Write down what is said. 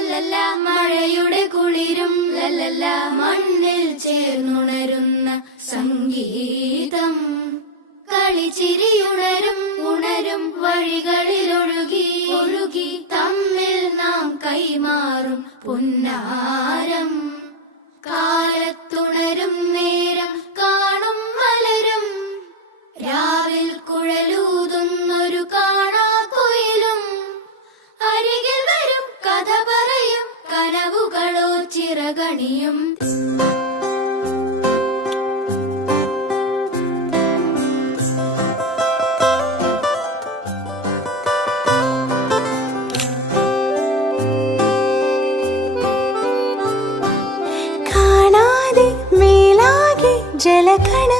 ലല്ലല്ല മഴയുടെ കുളിരും ലല്ലല്ല മണ്ണിൽ ചേർന്നുണരുന്ന സംഗീതം കളിച്ചിരിയുണരും ഉണരും വഴികളിൽ ഒഴുകി ഒഴുകി തമ്മിൽ നാം കൈമാറും പുന്നാരം കാലത്തുണരും നേരം കാണും മലരും രാവിൽ കുഴലൂതുന്നൊരു കാണാക്കുയിലും അരികിൽ വരും കഥ പറയും കനവുകളോ ചിറകണിയും ജലകണ